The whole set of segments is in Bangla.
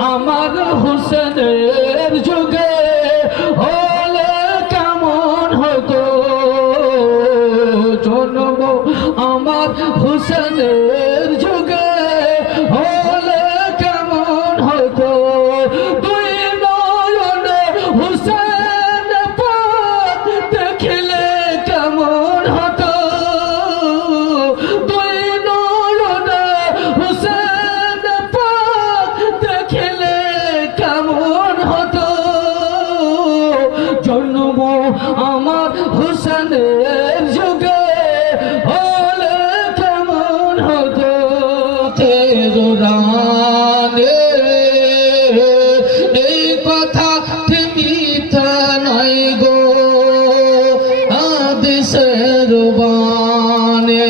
আমার হোসেনের যুগে হলে কেমন হতো জন্ম, আমার হোসেনের যুগে হলে কেমন হতো। দুই নয়নে হোসেন পাক দেখিলে কেমন হতো। দুই নয়নে হোসেন পাক দেখিলে কেমন হতো। জন্ম আমার হোসেনের যুগে হলে কেমন হতো। তেরো রানে এই কথা মিথ্যা নাই গো, হাদিসের বানে।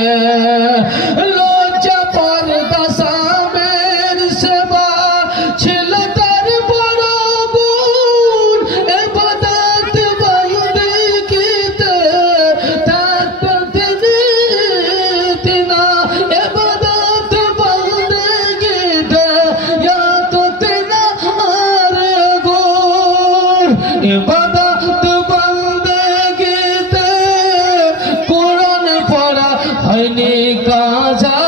লজ্জা পর্দা সামের সেবা ছিল তার বড় গুণ। ইবাদত বন্দেগিতে থাকতো তিনি না, ইবাদত বন্দেগিতে ইয়াতো তিনা আর গুণ। ইবাদত বন্দেগিতে কোরআন পড়া হয়নি কাজা।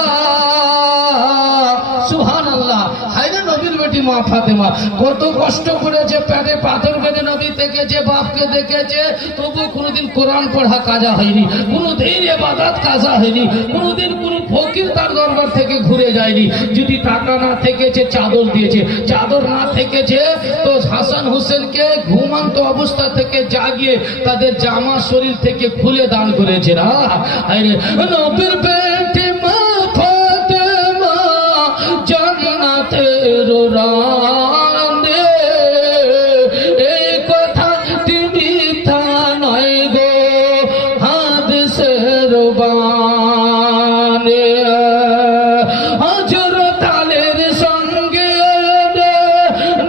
সুবহানাল্লাহ। হায়রে নবীর বেটি মা ফাতেমা কত কষ্ট করেছে, পেটে পাথর বেঁধে নবী থেকে যে বাপকে দেখেছে, তবু কোনোদিন কোরআন পড়া কাজা হয়নি, কোনোদিন ইবাদত কাজা হয়নি, কোনোদিন কোনো ফকির তার দরবার থেকে ঘুরে যায়নি। যদি টাকা না থেকেছে চাদর দিয়েছে, চাদর না থেকেছে তো হাসান হোসেনকে ঘুমন্ত অবস্থা থেকে জাগিয়ে তাদের জামা শরীর থেকে খুলে দান করেছে। না আরে নবীর বেটি মা ফাতেমা জান্নাতের রানে এই কথা মিথ্যা নয় গো, হাদিসের বানে। হযরত আলীর সঙ্গে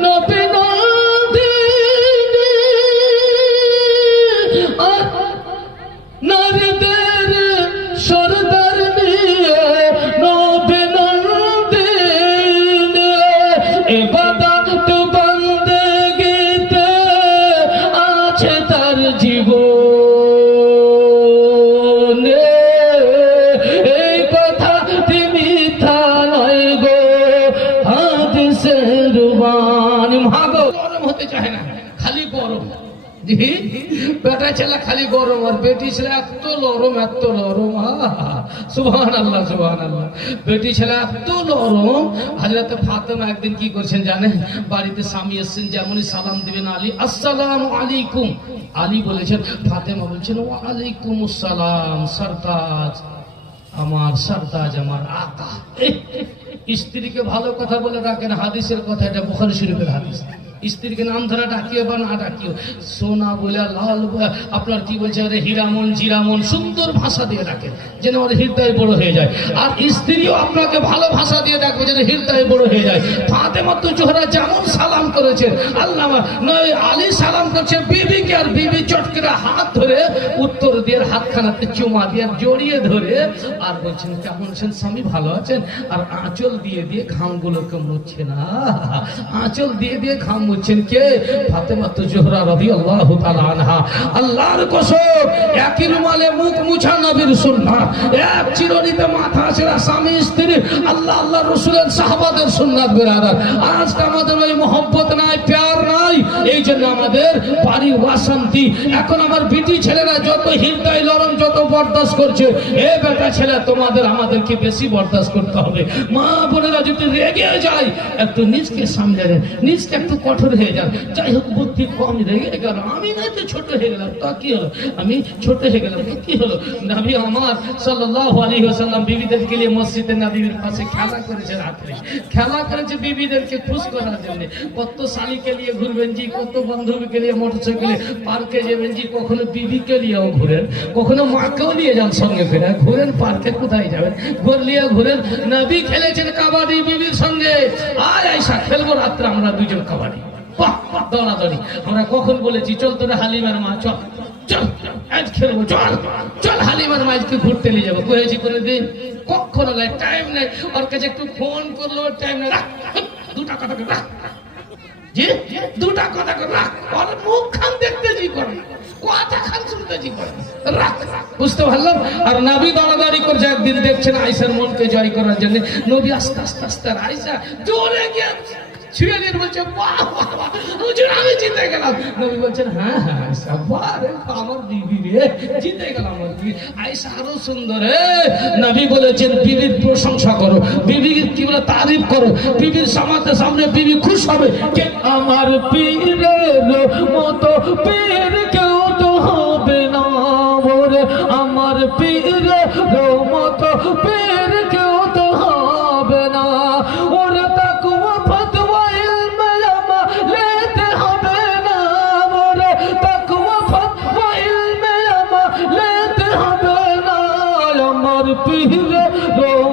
নবী নন্দিনী নারীদের সরদার নিয়ে নবী নন্দিনী ইবাদত বন্দেগিতে আছে তার জীবনে। এই কথা মিথ্যা নয় গো, হাদিসের বাণী। ভাগো গরম হতে চায় না, খালি গরম। জি, বেটা ছেলে খালি গরম, আর বেটি ছেলে এত নরম, এত নরম। সুবহানাল্লাহ, সুবহানাল্লাহ। বেটি ছেলে এত নরম। হযরত ফাতেমা একদিন কি করছেন জানেন? বাড়িতে স্বামী এসেছেন, যেমনই সালাম দিবেন আলী আসসালামু আলাইকুম, আলী বলেছেন, ফাতেমা বলছেন ওয়া আলাইকুম আসসালাম সরতাজ, আমার সরতাজ, আমার আকা। স্ত্রীকে ভালো কথা বলে রাখেন, হাদিসের কথা, এটা বুখারী শরীফের হাদিস। স্ত্রীকে নাম ধরে ডাকিও বা না ডাকিও, সোনা বলে, লাল বলে, আপনার কি বলছে, আরে হীরামন জিরামন, সুন্দর ভাষা দিয়ে ডাকেন যেন ওর হৃদয় বড় হয়ে যায়। আর স্ত্রীও আপনাকে ভালো ভাষা দিয়ে ডাকবে যেন হৃদয় বড় হয়ে যায়। ফাতেমা তো জোহরা যেমন সালাম করেছেন, আল্লাহ নয় আলী সালাম করছে বিবিকে, আর বিবি চটকেরা হাত ধরে উত্তর দিয়ে হাতখানাতে চুমা দিয়ে জড়িয়ে ধরে আর বলছেন কেমন আছেন স্বামী, ভালো আছেন? আর আঁচল দিয়ে দিয়ে ঘামগুলোকে মুছছে না, আঁচল দিয়ে দিয়ে ঘাম মুছছেন কে? ফাতেমা তো জোহরা রাদিয়াল্লাহু তাআলা আনহা। আল্লাহর কসম, একই রুমালে মুখ মুছা নবীর সুন্নাত, এক চিরুনিতে মাথা ছেড়া স্বামী স্ত্রী, আল্লাহ আল্লাহ রাসূলের সাহাবাদের সুন্নাত বেরাদার। আজকে আমাদের ওই মহব্বত নাই, প্যার নাই, এই জন্য আমাদের বাড়ির অশান্তি। এখন আমার বিটি ছেলেরা যত হৃদয় নরম, যত বরদাস্ত করছে, এ বেটা ছেলে তোমাদের আমাদেরকে বেশি বরদাস্ত করতে হবে। মা বোনেরা যদি রেগে যায়, একটু নিজকে সামলে নেন, নিজকে একটু কঠোর হয়ে যান। যাই হোক বুদ্ধি কম, রেগে গেল, আমি নাই তো ছোট হয়ে গেলাম, তা কি হলো? আমি ছোট হয়ে গেলাম, কি হলো? নবী আমার সাল্লাল্লাহু আলাইহি ওয়াসাল্লাম বিবিদেরকে নিয়ে মসজিদে নবীর পাশে খেলা করেছে, রাত্রে খেলা করেছে বিবিদেরকে খুশ করার জন্য। কত শালিকে নিয়ে ঘুরবেন জি, কত বান্ধবীকে নিয়ে মোটরসাইকেলে পার্কে যাবেন জি, কখনো বিবিকে নিয়েও ঘুরেন, কখনো মাকেও নিয়ে যান সঙ্গে ফেরা, ঘুরেন পার্কে, কোথায় যাবেন ঘুরলিয়ে ঘুরেন। নবী খেলেছেন কাবাডি বিবির সঙ্গে, আর আয়সা খেলবো রাত্রে আমরা দুজন কাবাডি, দৌড়াদৌড়ি। আমরা কখন বলেছি চল তোরা হালিমার মা, চল চল আজ খেলবো, চল চল হালিমার মা আজকে ঘুরতে নিয়ে যাবো, কয়েছি কোনোদিন? কখনো নাই, টাইম নেই। ওর কাছে একটু ফোন করলো, টাইম নেই, দুটা কথা রাখ জি দুটা কথা রাখ আর মুখ খান দেখতে জি করে কথা খান শুনতে জি করে রাখ বুঝতে পারলাম। আর নবী দৌড়াদৌড়ি করছে একদিন দেখছেন আয়েশার মনকে জয় করার জন্য নবী আস্তে আস্তে আস্তে আয়েশা দৌড়ে গিয়ে ছুঁয়ে নিয়ে বলছে বাহ বাহ বাহ হুজুর আমি জিতে গেলাম। নবী বলছেন হ্যাঁ হ্যাঁ আয়েশা বাহ রে আমার বিবি রে জিতে গেলাম আমার বিবি। আয়েশা আরো সুন্দর নবী বলেছেন বিবির প্রশংসা করো, বিবির কি বলে তারিফ করো, বিবির সামনে বিবি খুশ হবে। আমার পীরের মতো পীর কেউ তো হবে না ওরে, আমার পীরের মতো পীর কেউ তো হবে না ওরে, তাকওয়া ফতোয়া ইলমে আমালেতে হবে না ওরে, তাকওয়া ফতোয়া ইলমে আমালেতে হবে না, আমার পীরের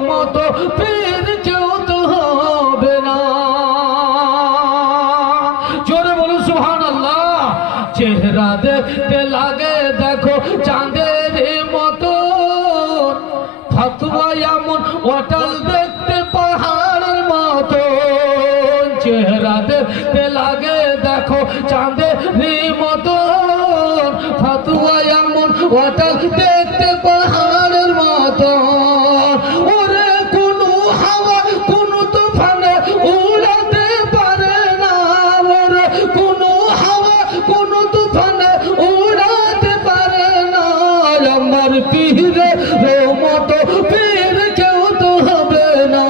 মতো পীর কেউ তো হবে না। জোরে বলুন সুবহানাল্লাহ। চেহারা দেখতে লাগে দেখো চাঁদের মতো, ফতোয়া এমন অটল দেখতে পাহাড়ের মতো, চেহারা দেখতে লাগে দেখো চাঁদের মতো, ফতোয়া এমন অটল দেখতে পাহাড়ের মতো, ওরে কোনো হাওয়া কোনো তুফানে উড়াতে পারে না ওরে, কোনো হাওয়া কোনো তুফানে উড়াতে পারে না, আমার পীরের মতো পীর কেউ তো হবে না,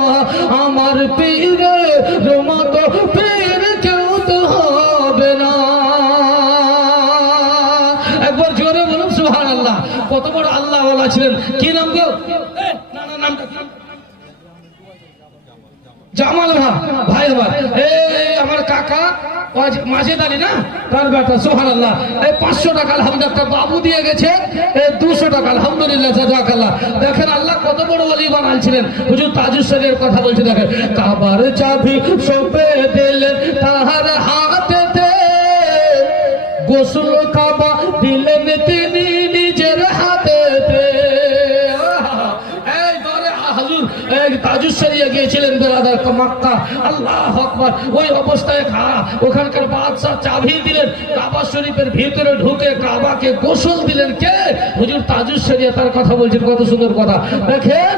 আমার পীরের মতো পীর কেউ তো হবে না। একবার জোরে বলুন সুবহানাল্লাহ। কত বড় আল্লাহ ওয়ালা ছিলেন, কি নাম গো? না না নামটা জামাল ভাই আমার আমার কাকা মাঝে দাঁড়ি না তার বেটা সুবহানাল্লাহ। এই 500 টাকা আলহামদুলিল্লাহ একটা বাবু দিয়ে গেছে, 200 টাকা আলহামদুলিল্লাহ জাযাকাল্লাহ। দেখেন আল্লাহ কত বড় ওলি বানাইছিলেন। হুজুর তাজুস শরীফের কথা বলছে, দেখেন কাবার চাবি সঁপে দিলেন তাহার হাতেতে, গোসল কাবা দিলেন তিনি নিজের হাতেতে। তাজুস শরীফে গিয়েছিলেন বেরাদার মক্কা, আল্লাহু আকবার। ওই অবস্থায় ওখানকার বাদশাহ চাবি দিলেন, কাবা শরীফের ভিতরে ঢুকে কাবাকে গোসল দিলেন কে? হুজুর তাজুস শরীফে তার কথা বলছেন, কত সুন্দর কথা। দেখেন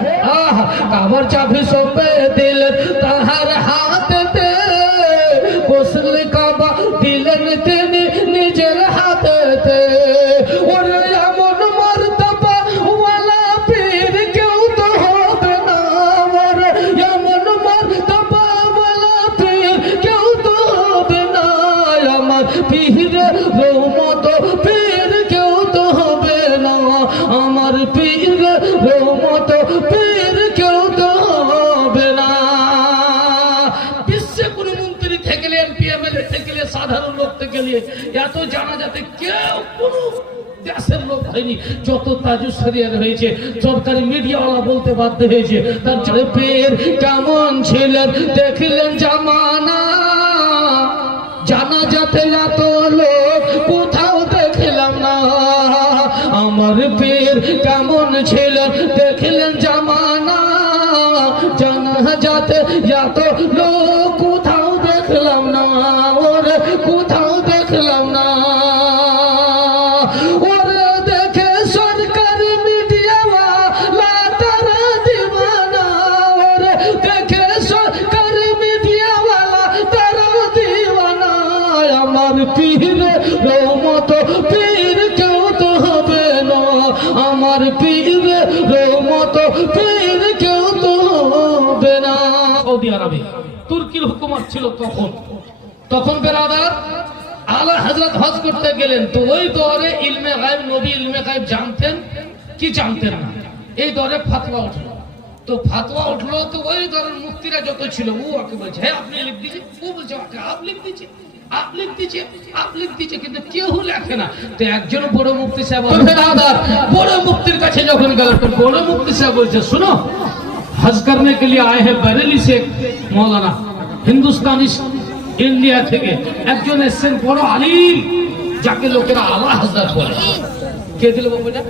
কাবার চাবি সঁপে দিলেন তাহার হাতেতে, গোসল কাবা দিলেন তিনি নিজের হাতেতে, ওরে এমন মর্তবা ওয়ালা পীর কেউ তো হবে না ওরে, এমন মর্তবা ওয়ালা পীর কেউ তো হবে না, আমার পীরের মতো পীর কেউ তো হবে না, আমার পীরের মতো পীর কেউ তো হবে না। বিশ্বে কোন মন্ত্রী থেকে এমপি এমএলএ থেকে সাধারণ লোক থেকে এত জানা যাতে কেউ কোন দেশের লোক হয়নি যত তাজুস শরীফ হয়েছে। সরকারি মিডিয়াওয়ালা বলতে বাধ্য হয়েছে তার পের কেমন ছিলেন দেখলেন জামানা, জানা যাতে এত লোক কোথাও দেখলাম না, আমার পীর কেমন ছিলেন দেখলেন জামানা, জানা যাতে এত লোক কোথাও দেখলাম না ওরে, কোথাও দেখলাম না ওরে, দেখে সরকারি মিডিয়াওয়ালা তারা দিওয়ানা ওরে, দেখে সরকারি মিডিয়াওয়ালা তারা দিওয়ানা, আমার পীরের মতো পীর কেউ তো হবে না, আমার পীরের মতো পীর কেউ তো হবে না। সৌদি আরবে তুর্কির হুকুমত ছিল তখন বেরাদার আলা হযরত হজ করতে গেলেন, তো ওই দৌরে ইলমে গায়ব নবী ইলমে গায়ব জানতেন কি জানতেন না, এই দৌরে ফতোয়া উঠলো। তো ফতোয়া উঠলো তো ওই দৌরের মুফতিরা যত ছিল ও ওকে বলছে হ্যাঁ আপনি লিখ দিয়েছেন, ও বলছে আপ লিখ দিয়েছেন, आप लिख दीजिए, आप लिख दीजिए, কিন্তু কেউ লেখে না। তো একজন বড় মুফতি সাহেব বড় মুফতির কাছে যখন গেল তো বড় মুফতি সাহেব বলছে सुनो हज करने के लिए आए हैं बरेली से मौलाना, हिंदुस्तानी इंडिया থেকে একজন এসেছেন বড় আলিম যাকে লোকেরা আলা হযরত বলে। কে দিল বাবুটা?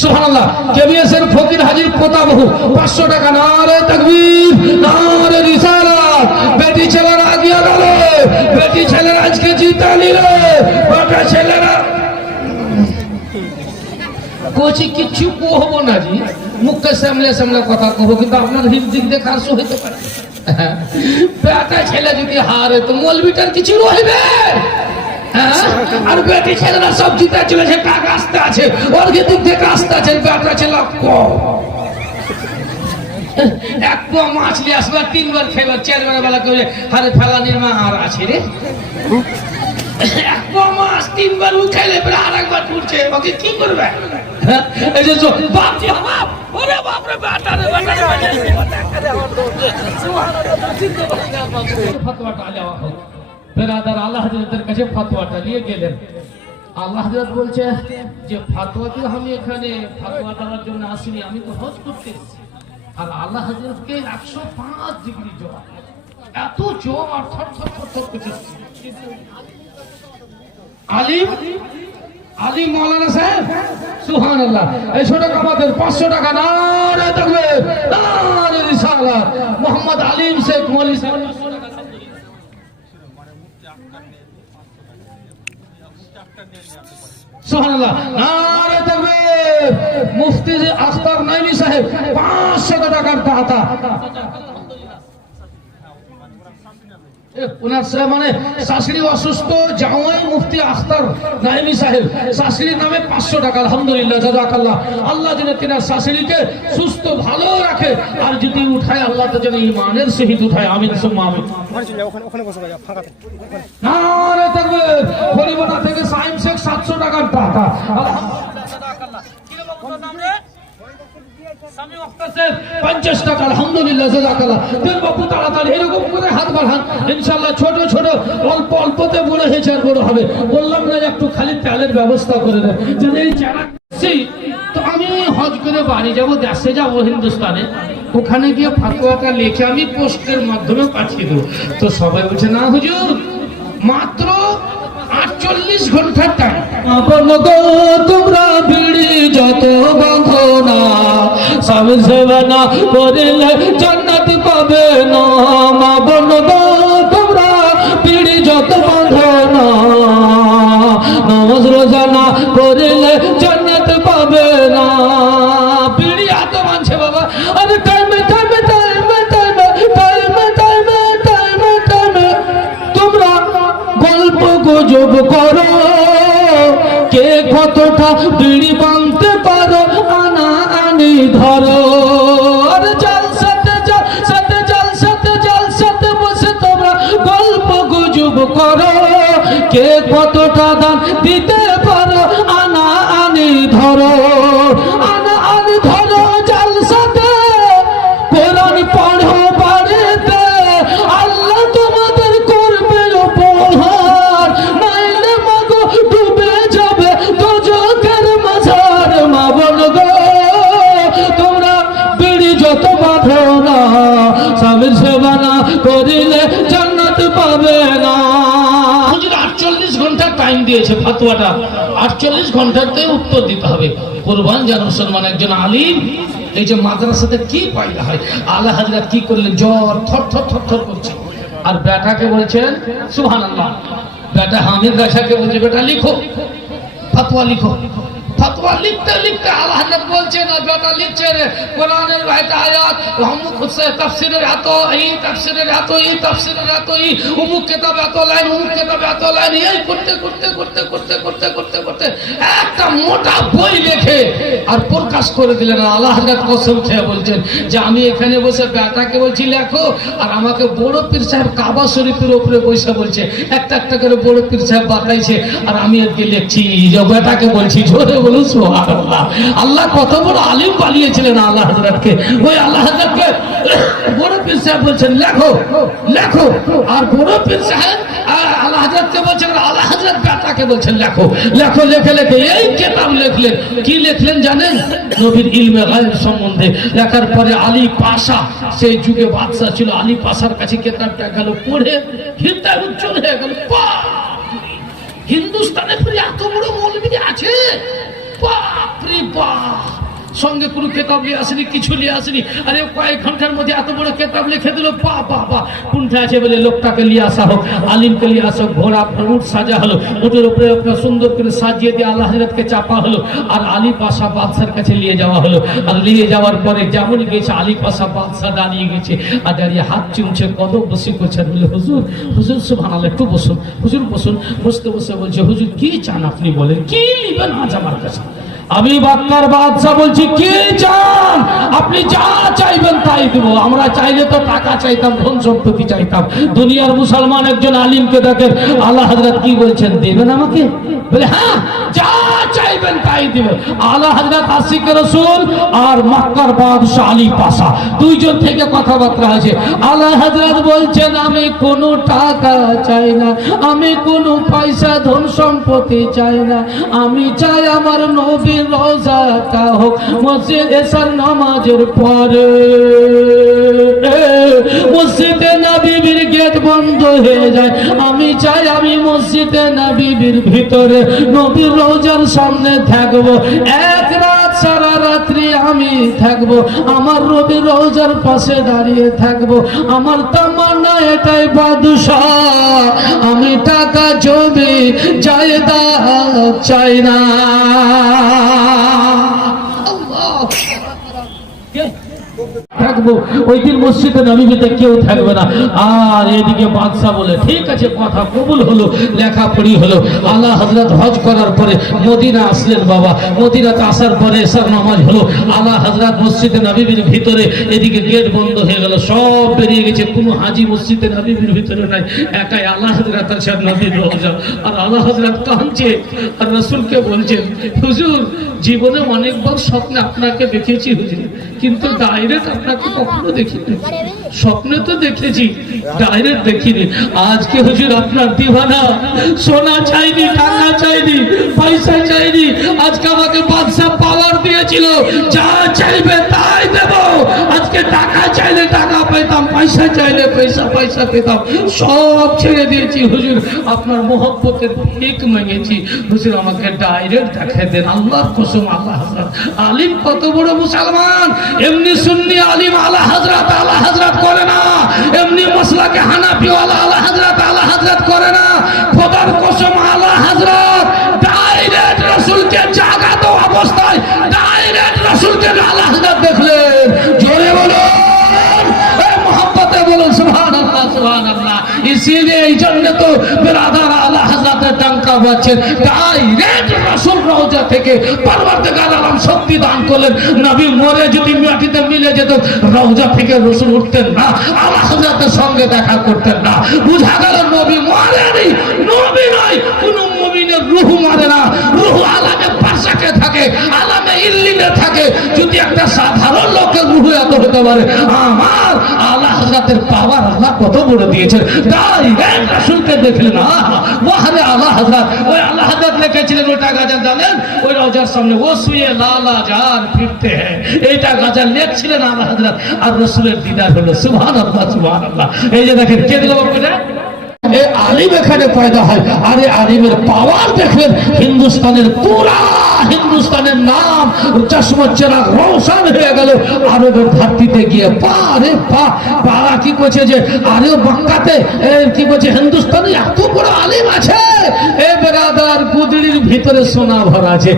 সুবহানাল্লাহ। কেবিএসের ফকির হাজির পোতাবহু 500 টাকা। নারে তাকবীর, নারে রিসালাত। বেটি ছেলেরা আগিয়ে গেল, বেটি ছেলেরা আজকে জিতা নিল। বেটা ছেলেরা কোচি কিচ্ছু কহবো না জি, মুখে সামলে সামলে কথা কহবো, কিন্তু আপনার হিন্দিক দেখে আসো হইতে পারে। বেটা ছেলে যদি হারে তো মৌলবিটার কিছু রইবে। আর বেটি ছেলেরা সব জিতে চলেছে, টাকা আসতে আছে, ওর দিক থেকে আসতে আছে। বেটা ছেলে এক পোয়া মাছ নিয়ে আসবার, 3 বার খেবার, 4 বার বেলা করে হারে ফেলানির মা আর আছে রে। এক পোয়া মাছ 3 বার উঠাইলে আর একবার উঠছে, ওকে কি করবে? এই যে বাপ জি বাপ, ওরে বাপ রে, বেটা রে, বেটা রে, ফতোয়াটা দেওয়া হোক। বেরাদার আল্লাহ হযরতের কাছে ফতোয়াটা নিয়ে গেলেন। আল্লাহ হযরত বলছে যে ফতোয়াতে আমি এখানে ফতোয়া দেওয়ার জন্য আসিনি, আমি তো হজ করতে এসেছি। আর আল্লাহ হযরতকে 105 ডিগ্রি জ্বর, এত জ্বর, আর থর থর থর থর করছে। আলিম আলিম মাওলানা সাহেব, সুবহানাল্লাহ। এই ছোট আমাদের 500 টাকা। নারে তাকবীর, নারে রিসালাত। মোহাম্মদ আলিম শেখ মৌলভী সাহেব 500 টাকা। সুবহানাল্লাহ, নারে তাকবীর। মুফতি আখতার নাইমি সাহেব 500 টাকার দাতা। ওনার মানে শাশুড়ি অসুস্থ, জামাই মুফতি আখতার নাইমি সাহেব, শাশুড়ির নামে 500 টাকা। আলহামদুলিল্লাহ, জাযাকাল্লাহ। আল্লাহ যেন তিনার শাশুড়িকে সুস্থ ভালো রাখে, আর যদি উঠায় আল্লাহ তো যেন ঈমানের সহিত উঠায়। আমিন সুম্মা আমিন। নারে তাকবীর। হরিবাড়া থেকে সাইম শেখ 700 টাকার দাতা। আলহামদুলিল্লাহ, 50 টাকা। আলহামদুলিল্লাহ, জাযাকাল্লাহ। দিন বাপু তাড়াতাড়ি এরকম করে হাত বাড়ান, ইনশাআল্লাহ ছোট ছোট অল্প অল্পতে বড় হয়েছে, আর বড় হবে। বললাম না একটু খালি তেলের ব্যবস্থা করে দেন, যেন এই চারা। তো আমি হজ করে বাড়ি যাব, দেশে যাব হিন্দুস্তানে, ওখানে গিয়ে ফতোয়াটা লিখে আমি পোস্টের মাধ্যমে পাঠিয়ে দেবো। তো সবাই বলছে না হুজুর, মাত্র 48 ঘন্টার টাইম। তোমরা বিড়ি যত বাঁধো না, স্বামী সেবা না করিলে জান্নাত পাবে না। মা বোন গো, তোমরা বিড়ি যত বাঁধো না, নামাজ রোজা না করিলে জান্নাত পাবে না। বিড়ি এত মানছে বাবা, আরে টাইমে টাইমে টাইমে টাইমে টাইমে টাইমে টাইমে টাইমে তোমরা গল্প গুজব করো, কে কতটা বিড়ি বাঁধতে পারো, আনা আনি ধরো। আর জালসাতে জালসাতে জালসাতে জালসাতে বসে তোমরা গল্প গুজব করো, কে কতটা দান দিতে পারো, আনা আনি ধরো। আনা আনি ধরো জালসাতে, কোরআন পড়ো বাড়িতে, আল্লাহ তোমাদের করবে উপহার, নাইলে মাগো ডুবে যাবে দোজখের মাঝার। মা বোন গো, তোমরা বিড়ি যত বাঁধো না, স্বামীর সেবা না করিলে জান্নাত পাবে না। 48 ঘন্টা টাইম দিয়েছে ফতোয়াটা, 48 ঘন্টাতে উত্তর দিতে হবে। কুরবান যেন মুসলমান একজন আলিম। এই যে মাদ্রাসাতে কি পাইলা হয়, আলা হযরত কি করলেন, জ্বর থর থর থর থর করছে। আর বেটাকে বলছেন, সুবহানাল্লাহ, বেটা হামিদ গাছাকে বলছে, বেটা লিখো, ফতোয়া লিখো। ফতোয়া লিখতে লিখতে আল্লাহ হযরত বলছেন, আর বেটা লিখছে রে কোরআনের একটা আয়াত, অমুক হচ্ছে তাফসীরের এত, এই তাফসীরের এত, এই তাফসীরের এত, এই অমুক কিতাবে এত লাইন, অমুক কিতাবে এত লাইন, এই করতে করতে করতে করতে করতে করতে করতে একটা মোটা বই লিখে আর প্রকাশ করে দিলেন। আল্লাহ হযরত কসম খেয়ে বলছেন যে আমি এখানে বসে বেটাকে বলছি লেখো, আর আমাকে বড় পীর সাহেব কাবা শরীফের উপরে বসে বলছে, একটা একটা করে বড় পীর সাহেব বাতাইছে, আর আমি এদিকে লিখছি। যে বেটাকে বলছি, জোরে বলুন সুবহানাল্লাহ। আল্লাহ কত বড় আলিম বানিয়েছিলেন আল্লাহ হযরতকে। ওই আল্লাহ হযরতকে বড় পীর সাহেব বলছেন লেখো লেখো, আর বড় পীর সাহেব আল্লাহ হযরতকে বলছেন, আল্লাহ হযরত বেটাকে বলছেন লেখো লেখো। লেখে লেখে এই কিতাব লিখলেন। কি লিখলেন জানেন? নবীর ইলমে গায়ব সম্বন্ধে লেখার পরে আলী পাশা, সেই যুগে বাদশা ছিল, আলী পাশার কাছে কিতাবটা গেল, পড়ে হৃদয় উজ্জ্বল হয়ে গেল। হিন্দুস্তানে এত বড় মৌলবী আছে, বাপ রে বাপ, সঙ্গে কোনো কেতাব নিয়ে আসেনি, কিছু নিয়ে আসেনি। আরে কয়েক ঘন্টার মধ্যে এত বড় কেতাব লিখে দিল। বা বা বা, কোনটা আছে বলে লোকটাকে নিয়ে আসা হোক, আলিমকে নিয়ে আসা হোক। ঘোড়া উঠ সাজা হলো, উটের উপরে আপনার সুন্দর করে সাজিয়ে দিয়ে আল্লাহ হযরতকে চাপা হলো, আর আলী পাশা বাদশার কাছে নিয়ে যাওয়া হলো। আর নিয়ে যাওয়ার পরে যেমন গেছে, আলী পাশা বাদশা দাঁড়িয়ে গেছে, আর দাঁড়িয়ে হাত চুমছে, কদম বসে করছে, বলে হুজুর হুজুর সুবহানাল্লাহ, একটু বসুন হুজুর বসুন। বসতে বসে বলছে, হুজুর কি চান আপনি বলেন, কি নিবেন আজ আমার কাছে? আমি বাক্কার বাদশা বলছি, কি চান? আপনি যা চাইবেন তাই দেবো। আমরা চাইলে তো টাকা চাইতাম, ধন সম্পত্তি চাইতাম। দুনিয়ার মুসলমান একজন আলিমকে দেখেন, আল্লাহ হযরত কি বলছেন, দেবেন আমাকে? বলে হ্যাঁ, যা চাইবেন তাই দেবে। আল্লাহ হযরত আশিক রাসূল আর মক্কার বাদশা আলী পাশা দুইজন থেকে কথাবার্তা আছে। আল্লাহ হযরত বলছেন, আমি কোনো টাকা চাই না, আমি কোনো পয়সা ধন সম্পত্তি চাই না, আমি চাই আমার নবী রওজাটা হোক মসজিদ এশার নামাজের পরে। মসজিদে নববীর গেট বন্ধ হয়ে যায়, আমি চাই আমি মসজিদে নববীর ভিতরে নবীর রওজার সামনে থাকবো। এক রাত সারা রাত্রি আমি থাকবো, আমার নবীর রওজার পাশে দাঁড়িয়ে থাকবো। আমার তামান্না এটাই বাদশাহ, আমি টাকা জমি জায়দাদ চাই না। থাকবো ওই দিন মসজিদে নববীতে কেউ থাকবে না। আর এদিকে বাদশা বলে, ঠিক আছে, কথা কবুল হলো, লেখাপড়ি হলো। আল্লাহ হযরত হজ করার পরে মদিনা আসলেন। বাবা, মদিনাতে আসার পরে এশার নামাজ হলো। আল্লাহ হযরত মসজিদে নববীর ভিতরে, এদিকে গেট বন্ধ হয়ে গেল, সব বেরিয়ে গেছে, কোনো হাজি মসজিদে নববীর ভিতরে নাই, একাই আল্লাহ হযরত আছেন নবীর রওজা। আর আল্লাহ হযরত কাঁদছে, আর রাসূলকে বলছেন, হুজুর জীবনে অনেকবার স্বপ্নে আপনাকে দেখেছি হুজুর, কিন্তু ডাইরেক্ট আপনাকে কখনো দেখিনি। স্বপ্নে তো দেখেছি, ডাইরেক্ট দেখিনি। আজকে হুজুর আপনার দিওয়ানা, সোনা চাইনি, টাকা চাইনি, পয়সা চাইনি, আজকে আমাকে বাদশা পাওয়ার দিয়েছিল, যা চাইবে তাই দেব। আজকে টাকা চাইলে টাকা পেতাম, পয়সা চাইলে পয়সা পেতাম, সব ছেড়ে দিয়েছি হুজুর, আপনার মোহব্বতের ভিক মেঙেছি। হুজুর আমাকে ডাইরেক্ট দেখাই দেন, আল্লাহর কসম। আল্লাহ হযরত আলিম কত বড় মুসলমান, এমনি সুন্নি আলিম আল্লাহ হযরত করে না, এমনি মাসলাকে হানাফি আল্লাহ হযরত করে না। খোদার কসম, আল্লাহ হযরত ডাইরেক্ট রাসূলকে জাগাত অবস্থায় ডাইরেক্ট রাসূলকে আল্লাহ হযরত দেখলেন। জোরে বলুন, এই মুহাব্বতে বলুন সুবহানাল্লাহ সুবহানাল্লাহ। ইসিলিয়ে এই জন্য তো বিরাদার আল্লাহ হযরতের ডাঙ্কা বাজছেন, ডাইরেক্ট রাসূল রওজা থেকে পরওয়ারদিগার আলম শক্তি দান করলেন। নবী মরে যদি মাটিতে মিলে যেত, রওজা থেকে রাসূল উঠতেন না, আল্লাহ হযরতের সঙ্গে দেখা করতেন না। বুঝা গেল নবী মরেনি, নবী নয়, কোন মুমিনের রূহ মরে না, রূহ আলামে বারজাখে থাকে, আলামে ইল্লিনে থাকে। যদি একটা সাধারণ লোকের রূহ এত হতে পারে, আমার আল্লাহ হযরতের পাওয়ার আল্লাহ কত বড় দিয়েছেন। ডাইরেক্ট রাসূলকে দেখলেন। ওয়াহরে আল্লাহ হযরত, ওই আল্লাহ হযরত লিখেছিলেন ওইটা গাজাল জানেন, ওই রওজার সামনে ও শুয়ে লালা জান ফিরতে হ্যাঁ, এইটা গাজাল লিখছিলেন আল্লাহ হযরত। আর রাসূলের দিদার হলো। সুবহানাল্লাহ সুবহানাল্লাহ। এই যে দেখেন, কে দিল বাপুটা? এই আলিম এখানে পয়দা হয়। আর এই আলিমের পাওয়ার দেখেন, হিন্দুস্তানের পুরা হিন্দুস্তানের নাম চশমা চেরাগ রওশন হয়ে গেল আরবের ধরতিতে গিয়ে। পারে পা পারা কি করছে যে, আরে বাংলাতে কি করছে, হিন্দুস্তানে এত বড় আলিম আছে। এ বেরাদার, গুদড়ির ভিতরে সোনা ভরা আছে।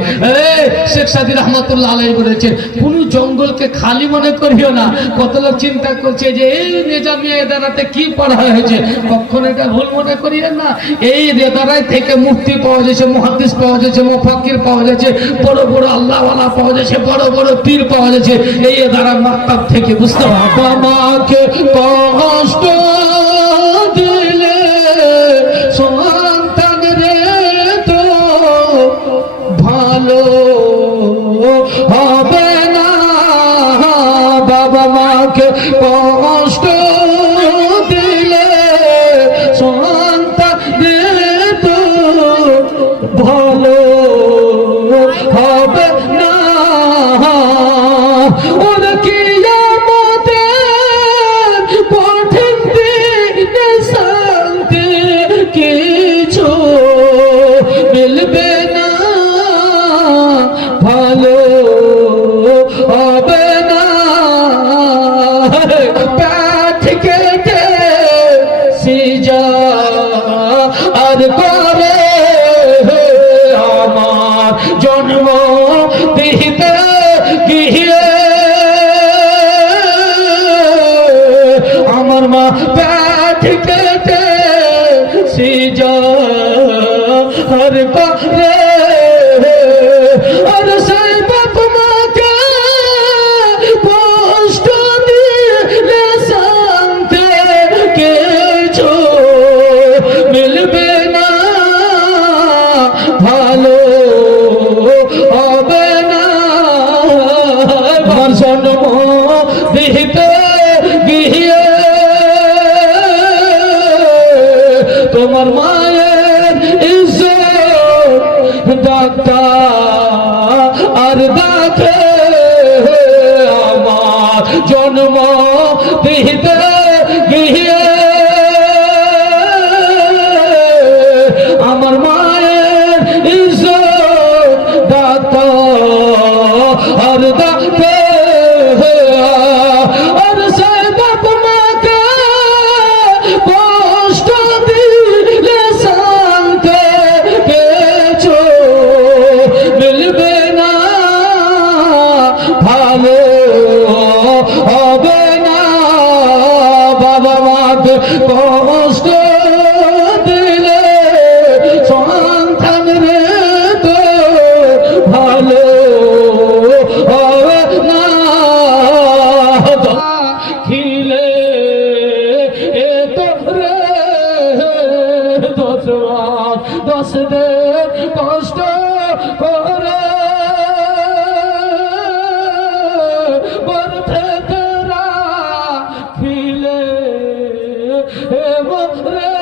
শেখ সাদি রহমাতুল্লাহ আলাইহি বলেছেন, কোন জঙ্গলকে খালি মনে করিও না। কত লোক চিন্তা করছে যে এই নিজামিয়া এদারাতে কি পড়া হয়েছে, কখনো এটা ভুল মনে করিয়েন না। এই রেদারাই থেকে মুফতি পাওয়া যাচ্ছে, মুহাদ্দিস পাওয়া যাচ্ছে, মুফাক্কির পাওয়া যাচ্ছে, বড় বড় আল্লাহওয়ালা পাওয়া যাচ্ছে, বড় বড় পীর পাওয়া যাচ্ছে। এই এদারার মাকতাব থেকে বুঝতে হবে। আমাকে কষ্ট দিলে সন্তান রে তো ভালো হবে না, বাবা মাকে কষ্ট দিলে সন্তান রে তো ভালো হবে না। ওর কিয়ামতের কঠিন কেটে সিজা হর পারে আর সেই বাপ মাকে কষ্ট দিলে শান্তি কিছু মিলবে না, ভালো হবে না। আমার জন্ম দিতে গিয়ে তোমার মায়ের ইজ্জত ডাক্তার আর দেখে আমার জন্ম দিতে গিয়ে আমার মায়ের ইজ্জত ডাক্তার আর দেখে আর সে বাপ মাকে কষ্ট দিলে শান্তি কিছু মিলবে না, ভালো হবে না। বাবা মাকে কষ্ট দিলে সন্তান রে তো ভালো হবে না। খিলে এ তো রে 10 মাস 10 দিন কষ্ট করে বর থেকে খিলে এ রে